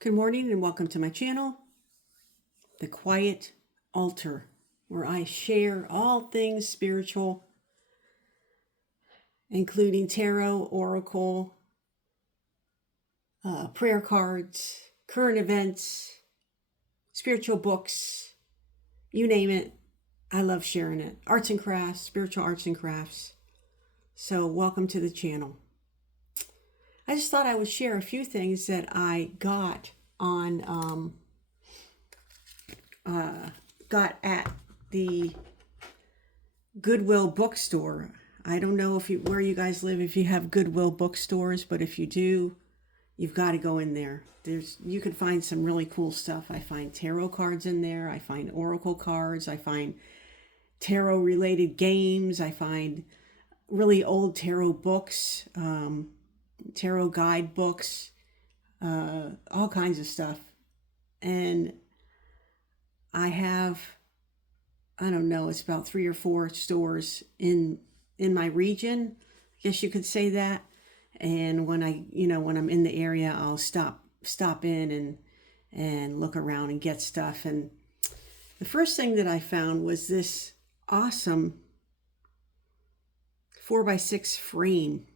Good morning and welcome to my channel, The Quiet Altar, where I share all things spiritual, including tarot, oracle, prayer cards, current events, spiritual books, you name it. I love sharing it. Arts and crafts, spiritual arts and crafts. So welcome to the channel. I just thought I would share a few things that I got on got at the Goodwill bookstore. I don't know where you guys live, if you have Goodwill bookstores, but if you do, you've got to go in there. You can find some really cool stuff. I find tarot cards in there. I find oracle cards. I find tarot related games. I find really old tarot books, tarot guide books, all kinds of stuff. And I have, I don't know, it's about 3 or 4 stores in my region, I guess you could say that. And when when I'm in the area, I'll stop in and look around and get stuff. And the first thing that I found was this awesome 4x6 frame.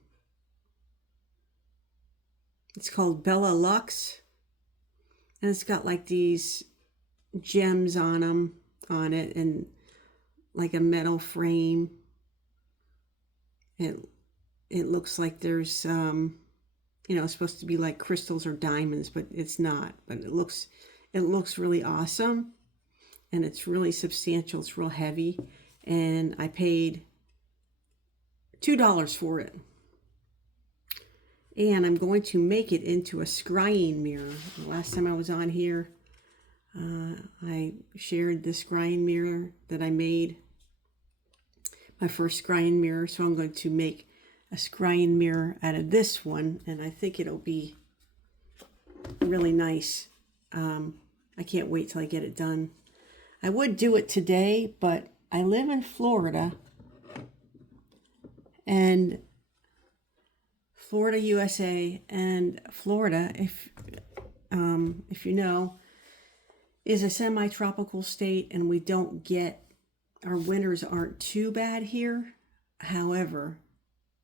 It's called Bella Lux, and it's got like these gems on it, and like a metal frame. It looks like there's it's supposed to be like crystals or diamonds, but it's not. But it looks really awesome, and it's really substantial. It's real heavy, and I paid $2 for it. And I'm going to make it into a scrying mirror. The last time I was on here, I shared the scrying mirror that I made, my first scrying mirror. So I'm going to make a scrying mirror out of this one, and I think it'll be really nice. I can't wait till I get it done. I would do it today, but I live in Florida, and Florida, USA, and Florida, if you know, is a semi-tropical state, and we don't get, our winters aren't too bad here. However,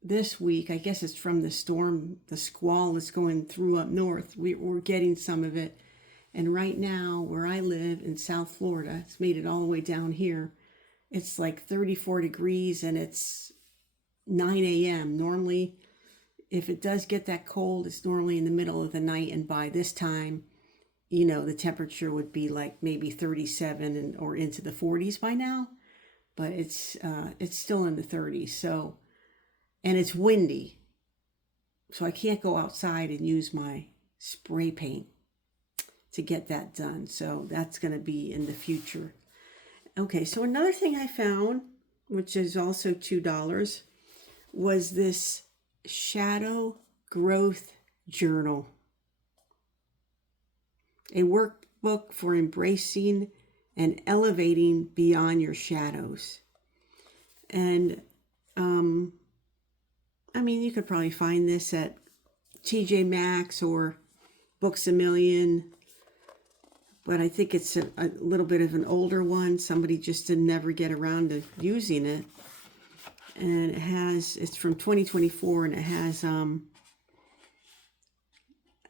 this week, I guess it's from the storm, the squall that's going through up north, we're getting some of it. And right now, where I live in South Florida, it's made it all the way down here. It's like 34 degrees, and it's 9 a.m. Normally, if it does get that cold, it's normally in the middle of the night, and by this time, the temperature would be like maybe 37 or into the 40s by now, but it's still in the 30s. So, and it's windy, so I can't go outside and use my spray paint to get that done. So that's going to be in the future. Okay, so another thing I found, which is also $2, was this shadow growth journal, a workbook for embracing and elevating beyond your shadows. And you could probably find this at TJ Maxx or Books A Million, but I think it's a little bit of an older one. Somebody just didn't ever get around to using it. And it's from 2024, and it has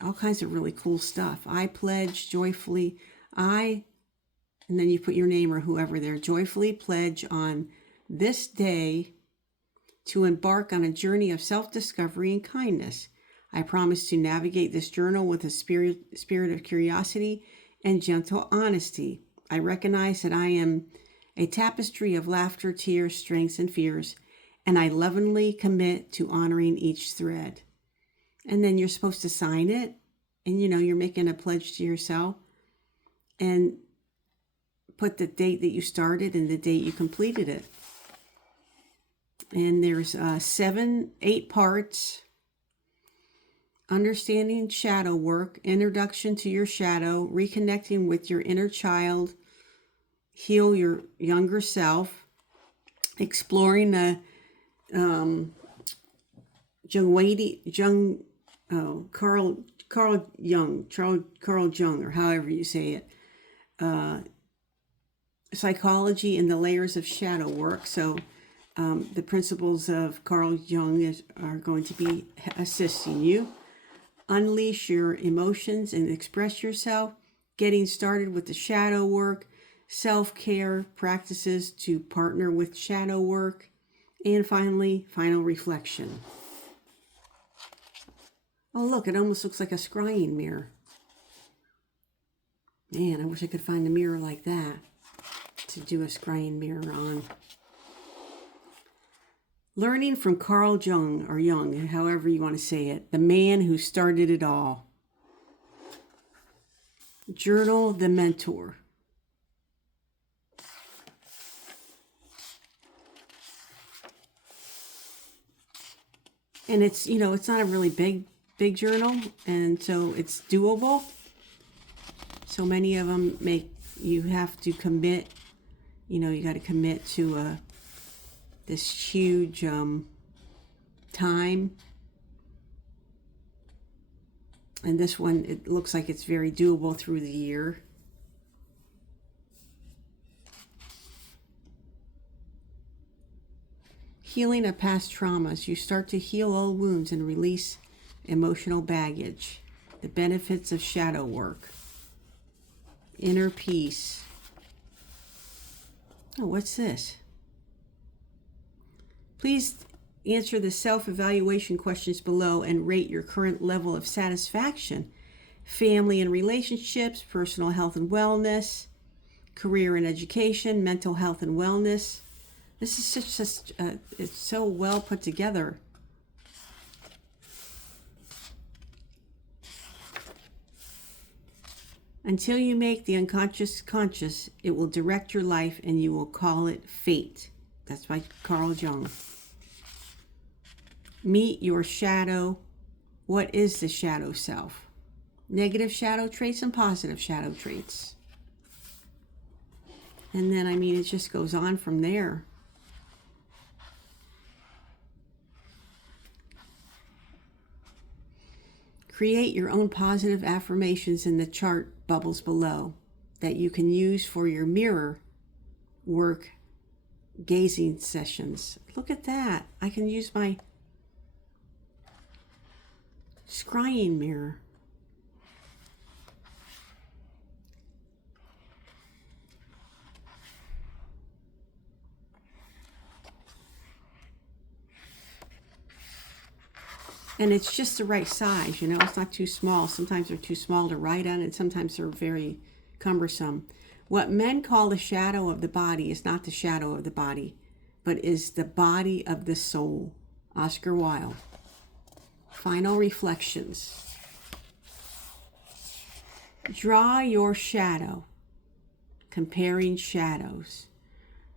all kinds of really cool stuff. I pledge joyfully, and then you put your name or whoever there, joyfully pledge on this day to embark on a journey of self-discovery and kindness. I promise to navigate this journal with a spirit of curiosity and gentle honesty. I recognize that I am a tapestry of laughter, tears, strengths, and fears, and I lovingly commit to honoring each thread. And then you're supposed to sign it, and you're making a pledge to yourself, and put the date that you started and the date you completed it. And there's 8 parts. Understanding shadow work, introduction to your shadow, reconnecting with your inner child, heal your younger self, exploring the Carl Carl Jung, or however you say it. Psychology and the layers of shadow work. So the principles of Carl Jung are going to be assisting you. Unleash your emotions and express yourself. Getting started with the shadow work. Self-care practices to partner with shadow work. And finally, final reflection. Oh, look, it almost looks like a scrying mirror. Man, I wish I could find a mirror like that to do a scrying mirror on. Learning from Carl Jung, or Jung, however you want to say it, the man who started it all. Journal the Mentor. And it's, it's not a really big journal, and so it's doable. So many of them you have to commit, you got to commit to this huge time. And this one, it looks like it's very doable through the year. Healing of past traumas. You start to heal old wounds and release emotional baggage. The benefits of shadow work. Inner peace. Oh, what's this? Please answer the self-evaluation questions below and rate your current level of satisfaction. Family and relationships, personal health and wellness, career and education, mental health and wellness. This is it's so well put together. Until you make the unconscious conscious, it will direct your life and you will call it fate. That's by Carl Jung. Meet your shadow. What is the shadow self? Negative shadow traits and positive shadow traits. And then, it just goes on from there. Create your own positive affirmations in the chart bubbles below that you can use for your mirror work gazing sessions. Look at that. I can use my scrying mirror. And it's just the right size, it's not too small. Sometimes they're too small to write on, and sometimes they're very cumbersome. What men call the shadow of the body is not the shadow of the body, but is the body of the soul. Oscar Wilde. Final reflections. Draw your shadow. Comparing shadows.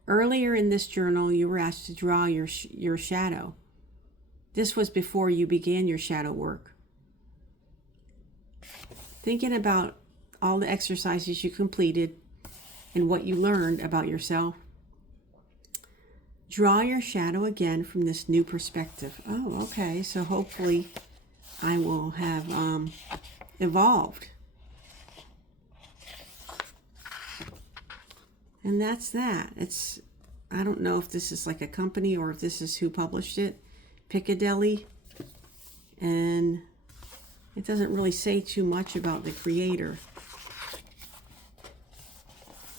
Earlier in this journal, you were asked to draw your shadow. This was before you began your shadow work. Thinking about all the exercises you completed and what you learned about yourself. Draw your shadow again from this new perspective. Oh, okay. So hopefully I will have evolved. And that's that. I don't know if this is like a company or if this is who published it. Piccadilly, and it doesn't really say too much about the creator.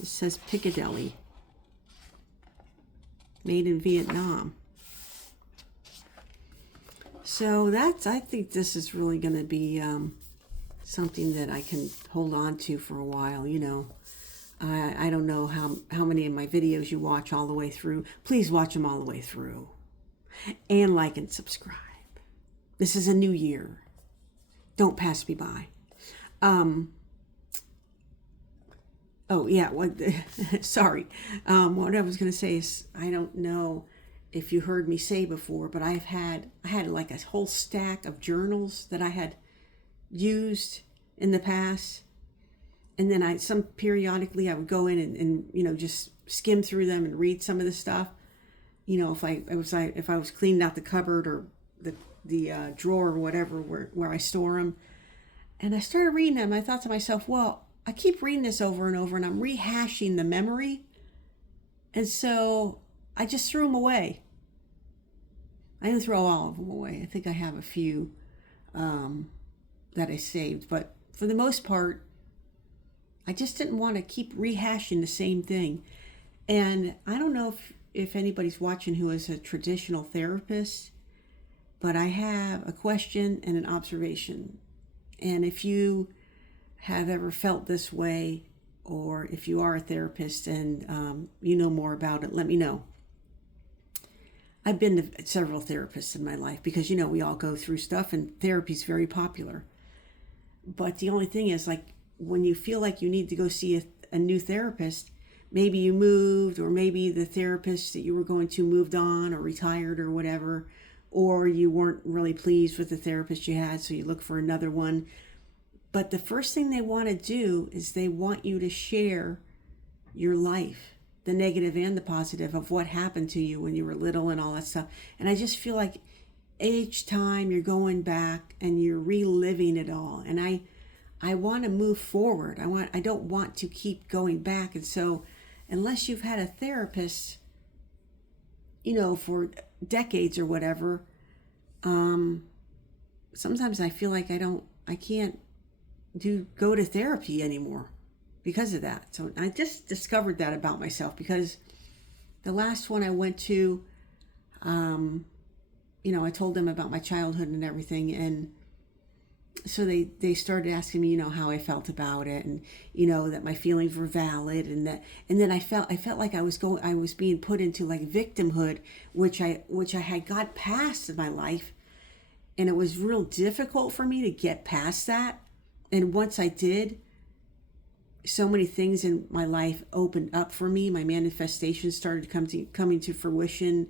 It says Piccadilly, made in Vietnam. So I think this is really going to be something that I can hold on to for a while. I don't know how many of my videos you watch all the way through. Please watch them all the way through. And like and subscribe. This is a new year. Don't pass me by. Sorry. What I was going to say is, I don't know if you heard me say before, but I had like a whole stack of journals that I had used in the past. And then periodically I would go in and just skim through them and read some of the stuff. If I was cleaning out the cupboard or the drawer or whatever where I store them, And I started reading them. I thought to myself, well, I keep reading this over and over and I'm rehashing the memory. And so I just threw them away. I didn't throw all of them away. I think I have a few that I saved. But for the most part, I just didn't want to keep rehashing the same thing. And I don't know if anybody's watching who is a traditional therapist, but I have a question and an observation. And if you have ever felt this way, or if you are a therapist and you know more about it, let me know. I've been to several therapists in my life because, we all go through stuff and therapy is very popular. But the only thing is, like, when you feel like you need to go see a new therapist, maybe you moved, or maybe the therapist that you were going to moved on or retired or whatever, or you weren't really pleased with the therapist you had, so you look for another one. But the first thing they want to do is they want you to share your life, the negative and the positive of what happened to you when you were little and all that stuff. And I just feel like each time you're going back and you're reliving it all. And I want to move forward. I don't want to keep going back. And so unless you've had a therapist, for decades or whatever, sometimes I feel like I can't go to therapy anymore because of that. So I just discovered that about myself, because the last one I went to, I told them about my childhood and everything, and so they started asking me, how I felt about it, and that my feelings were valid, and then I felt like I was being put into like victimhood, which I had got past in my life, and it was real difficult for me to get past that. And once I did, so many things in my life opened up for me. My manifestations started coming to fruition,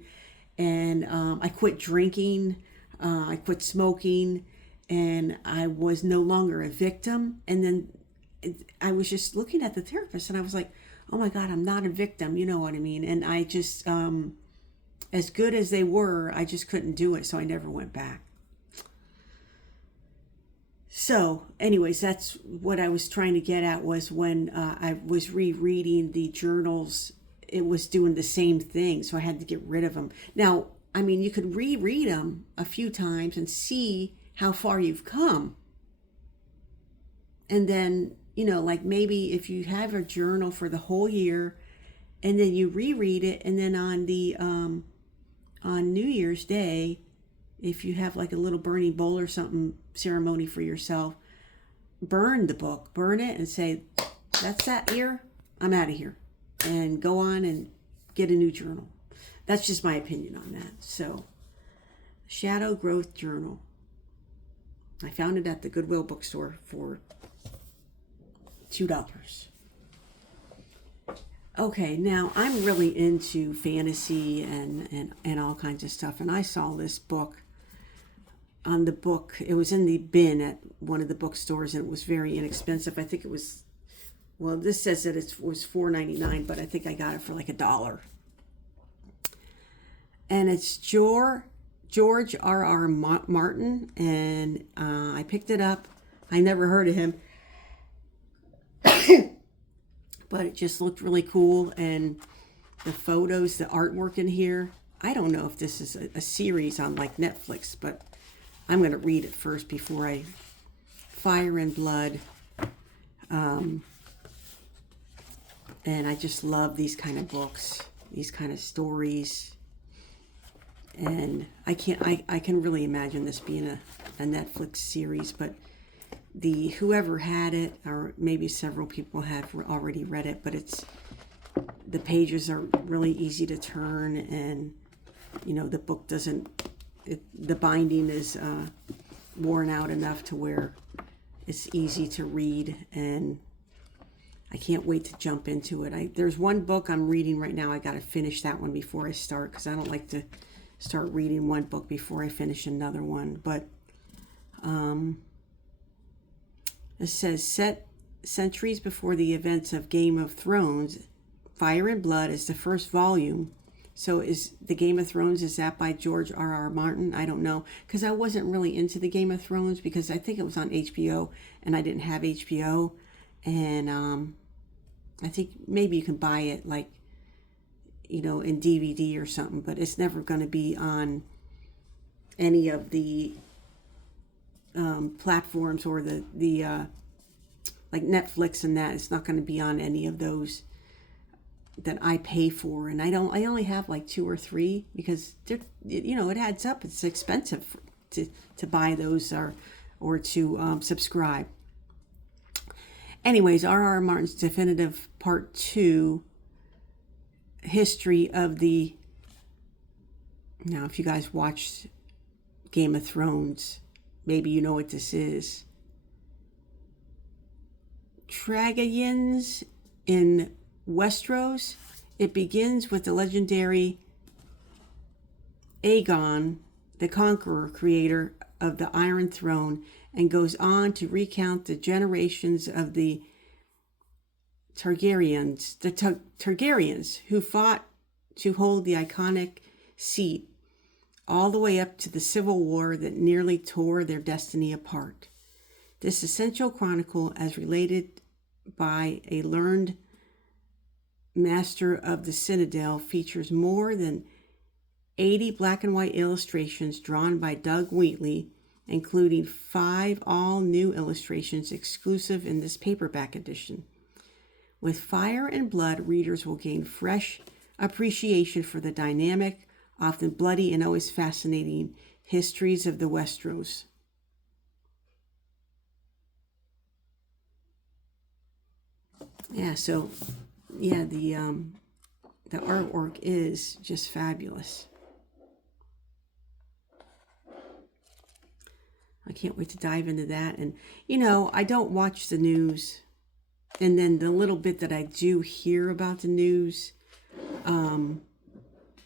and I quit drinking, I quit smoking, and I was no longer a victim. And then I was just looking at the therapist, and I was like, oh my God, I'm not a victim. You know what I mean? And I just, as good as they were, I just couldn't do it. So I never went back. So anyways, that's what I was trying to get at, was when I was rereading the journals, it was doing the same thing. So I had to get rid of them. Now, I mean, you could reread them a few times and see how far you've come. And then, like maybe if you have a journal for the whole year and then you reread it, and then on New Year's Day, if you have like a little burning bowl or something ceremony for yourself, burn the book, burn it, and say, that's that year, I'm out of here, and go on and get a new journal. That's just my opinion on that. So, Shadow Growth Journal. I found it at the Goodwill bookstore for $2. Okay, now I'm really into fantasy and all kinds of stuff, and I saw this book on the book. It was in the bin at one of the bookstores, and it was very inexpensive. I think it was, well, this says that it was $4.99, but I think I got it for like $1. And it's George R.R. Martin, and I picked it up. I never heard of him, but it just looked really cool, and the photos, the artwork in here. I don't know if this is a series on like Netflix, but I'm going to read it first before I Fire and Blood. And I just love these kind of books, these kind of stories. And I can really imagine this being a Netflix series, but whoever had it, or maybe several people have already read it, but the pages are really easy to turn, and the book the binding is worn out enough to where it's easy to read, and I can't wait to jump into it. There's one book I'm reading right now. I got to finish that one before I start, because I don't like to start reading one book before I finish another one. But it says, set centuries before the events of Game of Thrones, Fire and Blood is the first volume So is the Game of Thrones, is that by George R.R. Martin? I don't know, because I wasn't really into the Game of Thrones because I think it was on HBO and I didn't have HBO. And I think maybe you can buy it like, in DVD or something, but it's never going to be on any of the platforms or the like Netflix and that. It's not going to be on any of those that I pay for, and I only have like 2 or 3 because they're, it adds up. It's expensive to buy those or to subscribe. Anyways, R.R. Martin's definitive part 2 history of the, now if you guys watched Game of Thrones, maybe you know what this is. Tragedians in Westeros. It begins with the legendary Aegon, the Conqueror, creator of the Iron Throne, and goes on to recount the generations of the Targaryens who fought to hold the iconic seat all the way up to the civil war that nearly tore their destiny apart. This essential chronicle, as related by a learned master of the Citadel, features more than 80 black and white illustrations drawn by Doug Wheatley, including 5 all-new illustrations exclusive in this paperback edition. With Fire and Blood, readers will gain fresh appreciation for the dynamic, often bloody and always fascinating histories of the Westeros. Yeah, so yeah, the artwork is just fabulous. I can't wait to dive into that. And I don't watch the news, and then the little bit that I do hear about the news,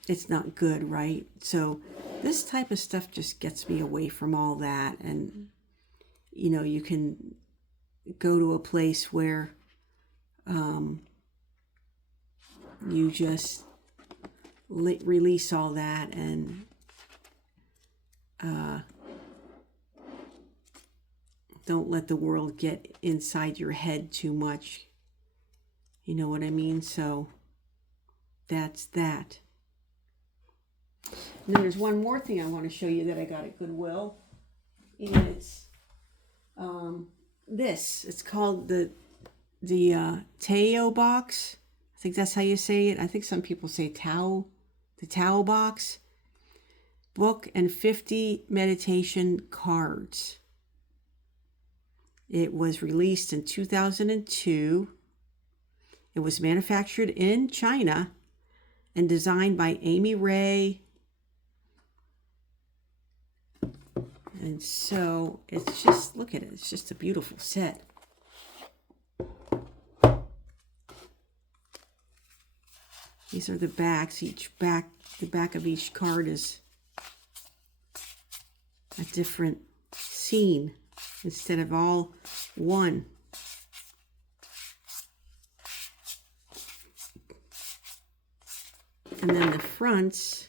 it's not good, right? So this type of stuff just gets me away from all that. And you can go to a place where you just release all that and don't let the world get inside your head too much. You know what I mean? So that's that. And then there's one more thing I want to show you that I got at Goodwill. And it's this. It's called the Tao box. I think that's how you say it. I think some people say Tao. The Tao box. Book and 50 meditation cards. It was released in 2002. It was manufactured in China and designed by Amy Ray. And so it's just, look at it. It's just a beautiful set. These are the backs. The back of each card is a different scene instead of all one. And then the fronts,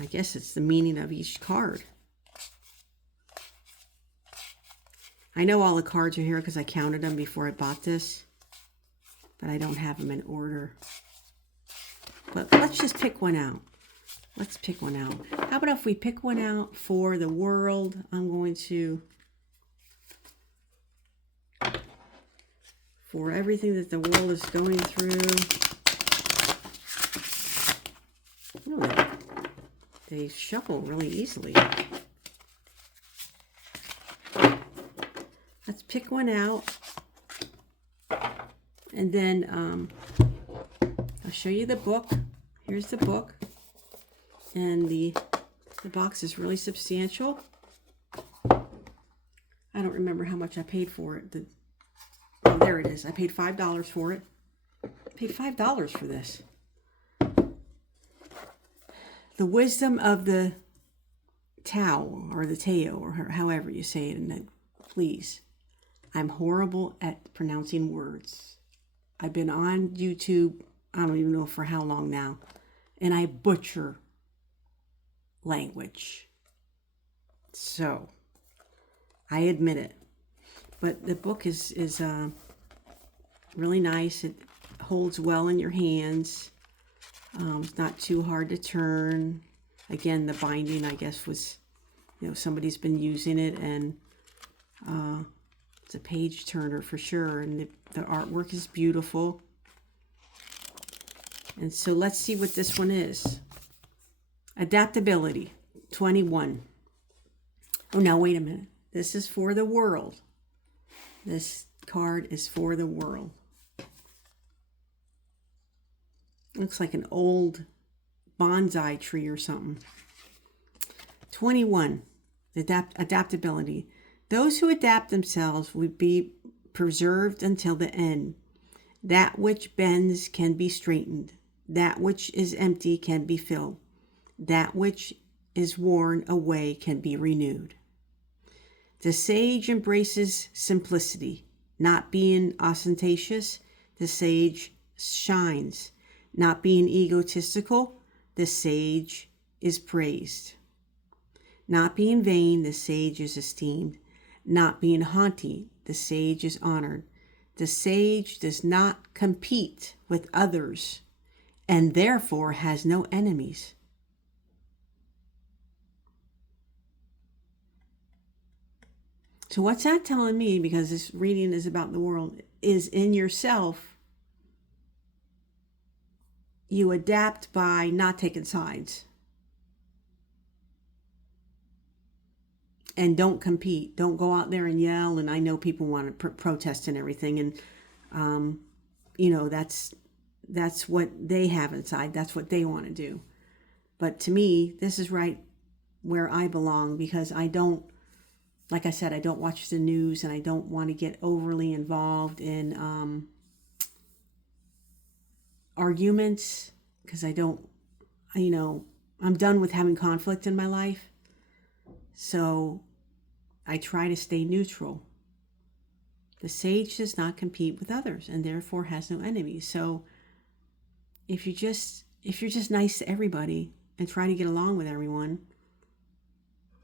I guess it's the meaning of each card. I know all the cards are here because I counted them before I bought this, but I don't have them in order. But let's just pick one out. Let's pick one out. How about if we pick one out for the world? I'm going to, for everything that the world is going through. Oh, they shuffle really easily. Let's pick one out. And then I'll show you the book. Here's the book. And the box is really substantial. I don't remember how much I paid for it. Oh, there it is. I paid $5 for it. I paid $5 for this. The Wisdom of the Tao, or the Tao, or however you say it. And please, I'm horrible at pronouncing words. I've been on YouTube, I don't even know for how long now, and I butcher language. So, I admit it. But the book is really nice. It holds well in your hands. It's not too hard to turn. Again, the binding, I guess, was, somebody's been using it, and it's a page turner for sure. And the artwork is beautiful. And so let's see what this one is. Adaptability, 21. Oh, now wait a minute. This is for the world. This card is for the world. Looks like an old bonsai tree or something. 21. Adaptability. Those who adapt themselves will be preserved until the end. That which bends can be straightened. That which is empty can be filled. That which is worn away can be renewed. The sage embraces simplicity, not being ostentatious. The sage shines, not being egotistical. The sage is praised. Not being vain, the sage is esteemed. Not being haughty, the sage is honored. The sage does not compete with others and therefore has no enemies. So what's that telling me, because this reading is about the world, is in yourself, you adapt by not taking sides. And don't compete. Don't go out there and yell. And I know people want to protest and everything. And, that's what they have inside. That's what they want to do. But to me, this is right where I belong, because I don't, like I said, I don't watch the news, and I don't want to get overly involved in arguments, because I'm done with having conflict in my life. So I try to stay neutral. The sage does not compete with others and therefore has no enemies. So if you're just nice to everybody and try to get along with everyone,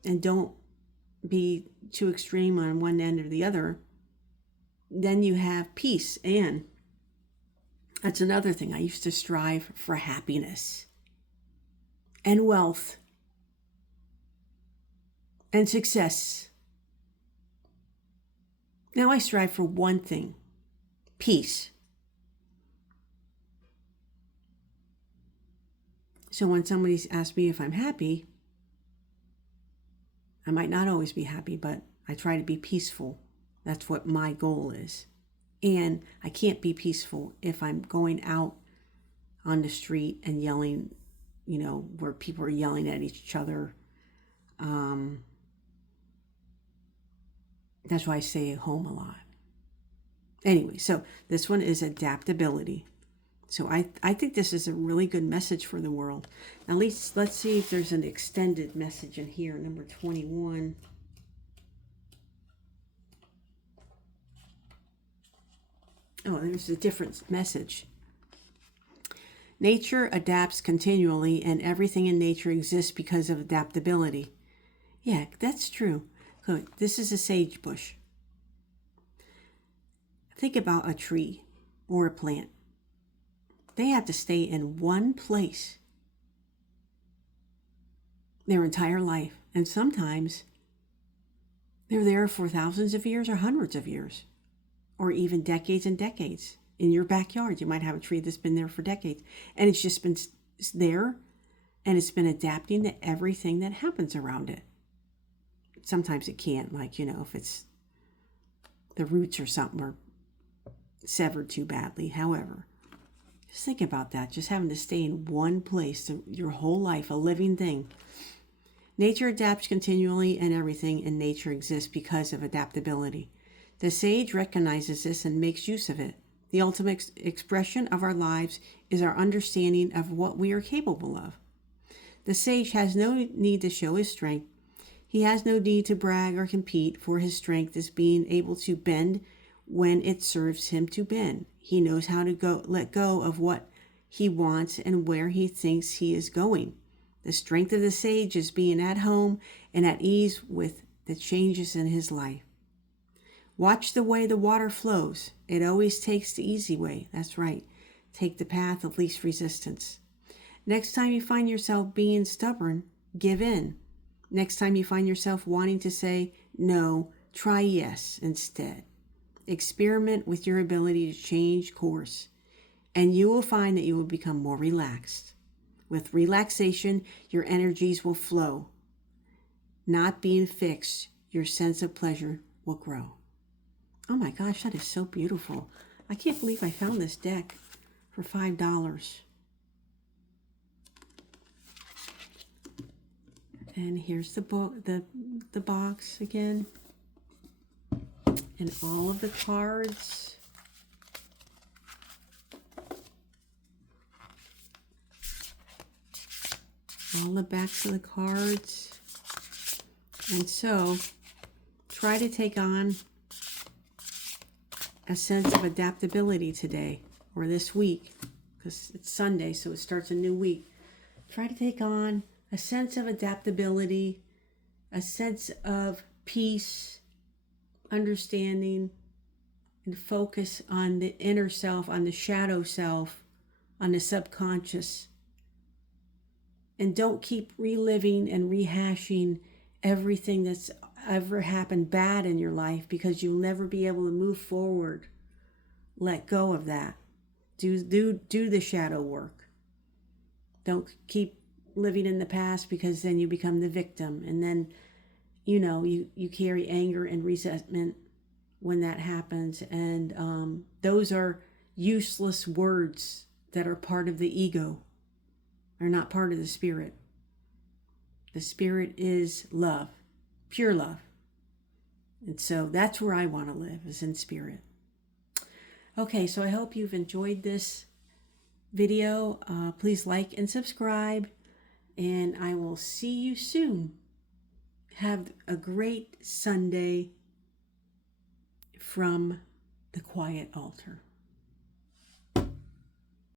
and don't be too extreme on one end or the other, then you have peace. And that's another thing. I used to strive for happiness and wealth and success. Now I strive for one thing: peace. So when somebody asks me if I'm happy, I might not always be happy, but I try to be peaceful. That's what my goal is. And I can't be peaceful if I'm going out on the street and yelling, where people are yelling at each other. That's why I stay at home a lot. Anyway, so this one is adaptability. So I think this is a really good message for the world. At least let's see if there's an extended message in here, number 21. Oh, there's a different message. Nature adapts continually, and everything in nature exists because of adaptability. Yeah, that's true. Good. This is a sage bush. Think about a tree or a plant. They have to stay in one place their entire life. And sometimes they're there for thousands of years or hundreds of years, or even decades and decades. In your backyard, you might have a tree that's been there for decades, and it's just been there, and it's been adapting to everything that happens around it. Sometimes it can't, if it's the roots or something are severed too badly. However, just think about that, just having to stay in one place your whole life, a living thing. Nature adapts continually, and everything in nature exists because of adaptability. The sage recognizes this and makes use of it. The ultimate expression of our lives is our understanding of what we are capable of. The sage has no need to show his strength. He has no need to brag or compete, for his strength is being able to bend when it serves him to bend. He knows how to let go of what he wants and where he thinks he is going. The strength of the sage is being at home and at ease with the changes in his life. Watch the way the water flows. It always takes the easy way. That's right. Take the path of least resistance. Next time you find yourself being stubborn, give in. Next time you find yourself wanting to say no, try yes instead. Experiment with your ability to change course, and you will find that you will become more relaxed. With relaxation, your energies will flow. Not being fixed, your sense of pleasure will grow. Oh my gosh, that is so beautiful. I can't believe I found this deck for $5. And here's the book, the box again. And all of the cards. All the backs of the cards. And so, try to take on a sense of adaptability today or this week, because it's Sunday, so it starts a new week. Try to take on a sense of adaptability, a sense of peace, understanding, and focus on the inner self, on the shadow self, on the subconscious. And don't keep reliving and rehashing everything that's ever happened bad in your life, because you'll never be able to move forward. Let go of that. Do the shadow work. Don't keep living in the past, because then you become the victim, and then you carry anger and resentment when that happens, and those are useless words that are part of the ego, are not part of the spirit. The spirit is love, pure love. And so that's where I want to live, is in spirit. Okay, so I hope you've enjoyed this video. Please like and subscribe, and I will see you soon. Have a great Sunday from the Quiet Altar.